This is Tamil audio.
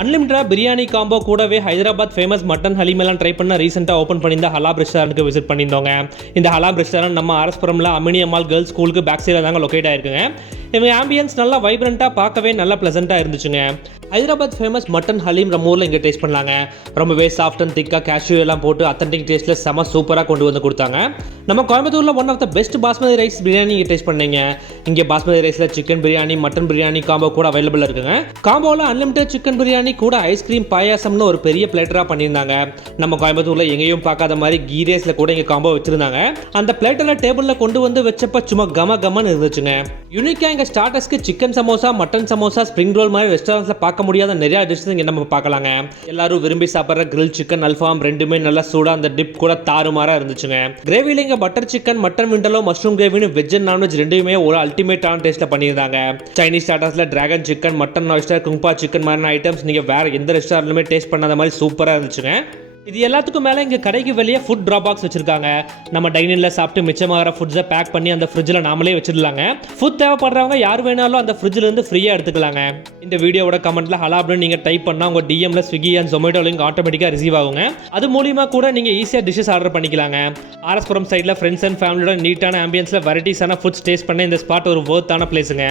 அன்லிமிட்டட் பிரியாணி காம்போ கூடவே ஹைதராபாத் ஃபேமஸ் மட்டன் ஹலீம் எல்லாம் ட்ரை பண்ண ரீசெண்டாக ஓப்பன் பண்ணியிருந்த ஹலாப் ரெஸ்டாரண்ட்டுக்கு விசிட் பண்ணியிருந்தோங்க. இந்த ஹலாப் ரெஸ்டாரண்ட் நம்ம ஆர்எஸ்புரமில் அமினியம்மாள் கேர்ள்ஸ் ஸ்கூலுக்கு பேக் சைடில் தாங்க லொக்கேட் ஆயிருக்குங்க. இவங்க ஆம்பியன்ஸ் நல்லா வைப்ரண்ட்டாக பார்க்கவே நல்லா ப்ளசண்ட்டாக இருந்துச்சுங்க. ஹைதராபாத் ஃபேமஸ் மட்டன் ஹலீம் நம்ம ஊரில் இங்கே டேஸ்ட் பண்ணலாங்க. ரொம்பவே சாஃப்ட் அண்ட் திக்காக கேஷ்யூ எல்லாம் போட்டு அத்தன்டிக் டேஸ்ட்டில் செம சூப்பராக கொண்டு வந்து கொடுத்தாங்க. நம்ம கோயம்புத்தூரில் one of the best basmati rice biryani இங்கே டேஸ்ட் பண்ணீங்க. இங்கே பாஸ்மதி ரைஸில் chicken biryani mutton biryani combo கூட அவைலபிள் இருக்குங்க. காம்போவில் அன்லிமிட்டட் சிக்கன் பிரியாணி கூட ஐஸ்கிரீம் பாயாசம்னு ஒரு பெரிய பிளேட்டராக பண்ணியிருந்தாங்க. நம்ம கோயம்புத்தூரில் எங்கேயும் பார்க்காத மாதிரி கீ ரைஸில் கூட இங்கே காம்போ வச்சிருந்தாங்க. அந்த பிளேட்டில் டேபிளில் கொண்டு வந்து வச்சப்ப சும்மா கமன்னு இருந்துச்சுங்க. யூனிக்காக இங்கே ஸ்டார்டர்ஸ்க்கு chicken samosa mutton samosa spring roll மாதிரி ரெஸ்டாரண்ட்ஸில் பார்க்க முடியாத நிறைய டிஷ் இங்கே நம்ம பார்க்கலாங்க. எல்லாரும் விரும்பி சாப்பிட்ற கிரில் சிக்கன் அல்ஃபாம் ரெண்டுமே நல்லா சூடாக அந்த டிப் கூட தாறுமாறாக இருந்துச்சுங்க. கிரேவியில் இங்கே butter chicken mutton vindaloo mushroom கிரேவின்னு வெஜ் அண்ட் நான்வெஜ் ரெண்டுமே ஒரு அல்டிமேட்டான டேஸ்ட்டில் பண்ணியிருந்தாங்க. சைனீஸ் ஸ்டார்டர்ஸில் dragon chicken mutton oyster kung pao chicken மாதிரியான ஐட்டம்ஸ் நீங்கள் வேறு எந்த ரெஸ்டாரண்ட்லுமே டேஸ்ட் பண்ணாத மாதிரி சூப்பராக இருந்துச்சுங்க. இது எல்லாத்துக்கும் மேலே இங்கே கடைக்கு வெளியே ஃபுட் ட்ராப் பாக்ஸ் வச்சிருக்காங்க. நம்ம டைனிங்கில் சாப்பிட்டு மிச்சமாகிற ஃபுட்ஸை பேக் பண்ணி அந்த ஃப்ரிட்ஜில் நாமளே வச்சிடலாங்க. ஃபுட் தேவைப்படுறவங்க யார் வேணாலும் அந்த ஃப்ரிட்ஜிலேருந்து ஃப்ரீயாக எடுத்துக்கலாங்க. இந்த வீடியோவோட கமெண்ட்டில் ஹலாப்னு நீங்கள் டைப் பண்ணால் உங்கள் டிஎம்ல ஸ்விக்கி அண்ட் ஜொமேட்டோ லிங்க் ஆட்டோமேட்டிக்காக ரிசீவ் ஆகுங்க. அது மூலியமாக கூட நீங்கள் ஈஸியாக டிஷ்ஷஸ் ஆர்டர் பண்ணிக்கலாங்க. ஆர்எஸ்புரம் சைடில் ஃப்ரெண்ட்ஸ் அண்ட் ஃபேமிலியோட நீட்டான ஆம்பியன்ஸில் வெரைட்டிஸான ஃபுட்ஸ் டேஸ்ட் பண்ண இந்த ஸ்பாட் ஒரு வொர்த்தான பிளேஸுங்க.